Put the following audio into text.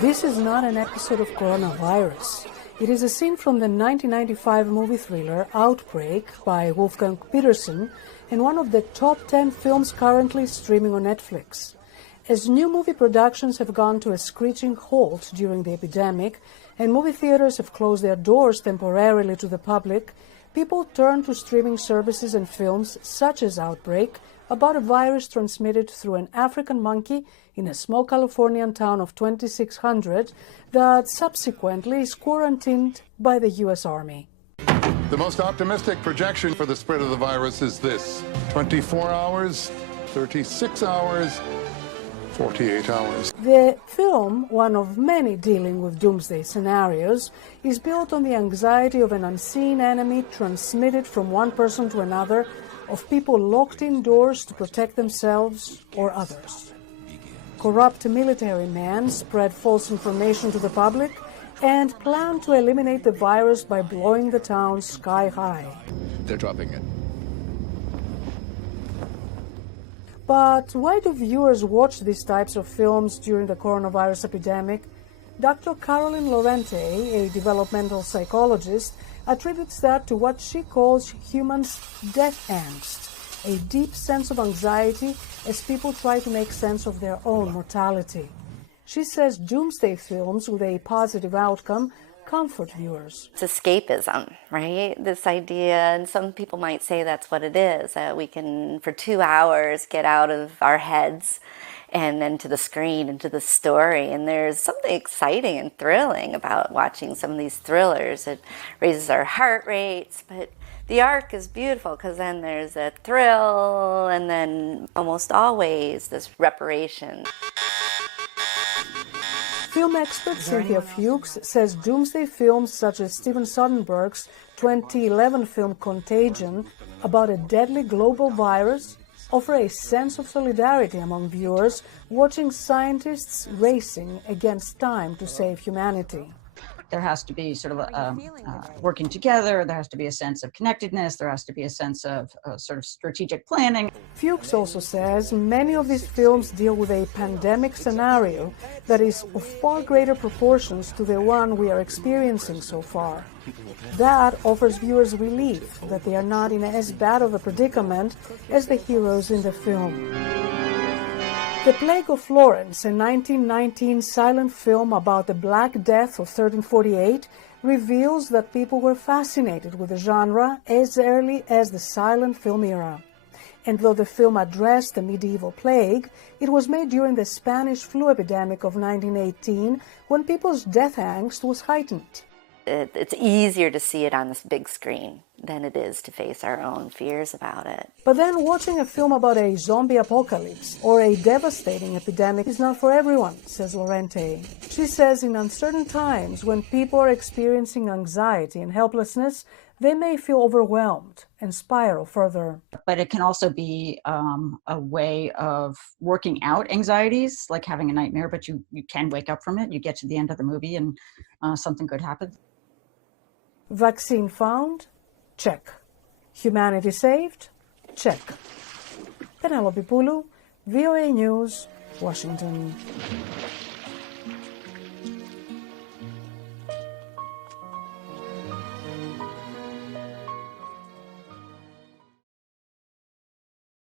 This is not an episode of coronavirus. It is a scene from the 1995 movie thriller Outbreak by Wolfgang Petersen and one of the top 10 films currently streaming on Netflix. As new movie productions have gone to a screeching halt during the epidemic and movie theaters have closed their doors temporarily to the public, people turn to streaming services and films such as Outbreak, about a virus transmitted through an African monkey in a small Californian town of 2,600 that subsequently is quarantined by the U.S. Army. The most optimistic projection for the spread of the virus is this: 24 hours, 36 hours, 48 hours. The film, one of many dealing with doomsday scenarios, is built on the anxiety of an unseen enemy transmitted from one person to another, of people locked indoors to protect themselves or others. Corrupt military men spread false information to the public and plan to eliminate the virus by blowing the town sky high. They're dropping it. But why do viewers watch these types of films during the coronavirus epidemic? Dr. Caroline Lorente, a developmental psychologist, attributes that to what she calls humans' death angst, a deep sense of anxiety as people try to make sense of their own mortality. She says doomsday films with a positive outcome comfort viewers. It's escapism, right? This idea, and some people might say that's what it is, that we can, for 2 hours, get out of our heads and then to the screen and to the story. And there's something exciting and thrilling about watching some of these thrillers. It raises our heart rates, but the arc is beautiful because then there's a thrill and then almost always this reparation. Film expert Cynthia Fuchs says doomsday films such as Steven Soderbergh's 2011 film Contagion about a deadly global virus offer a sense of solidarity among viewers watching scientists racing against time to save humanity. There has to be sort of working together, there has to be a sense of connectedness, there has to be a sense of sort of strategic planning. Fuchs also says many of these films deal with a pandemic scenario that is of far greater proportions to the one we are experiencing so far. That offers viewers relief that they are not in as bad of a predicament as the heroes in the film. The Plague of Florence, a 1919 silent film about the Black Death of 1348, reveals that people were fascinated with the genre as early as the silent film era. And though the film addressed the medieval plague, it was made during the Spanish flu epidemic of 1918, when people's death angst was heightened. It's easier to see it on this big screen than it is to face our own fears about it. But then watching a film about a zombie apocalypse or a devastating epidemic is not for everyone, says Lorente. She says in uncertain times when people are experiencing anxiety and helplessness, they may feel overwhelmed and spiral further. But it can also be a way of working out anxieties, like having a nightmare, but you can wake up from it. You get to the end of the movie and something good happens. Vaccine found? Check. Humanity saved? Check. Penelope Poulou, VOA News, Washington.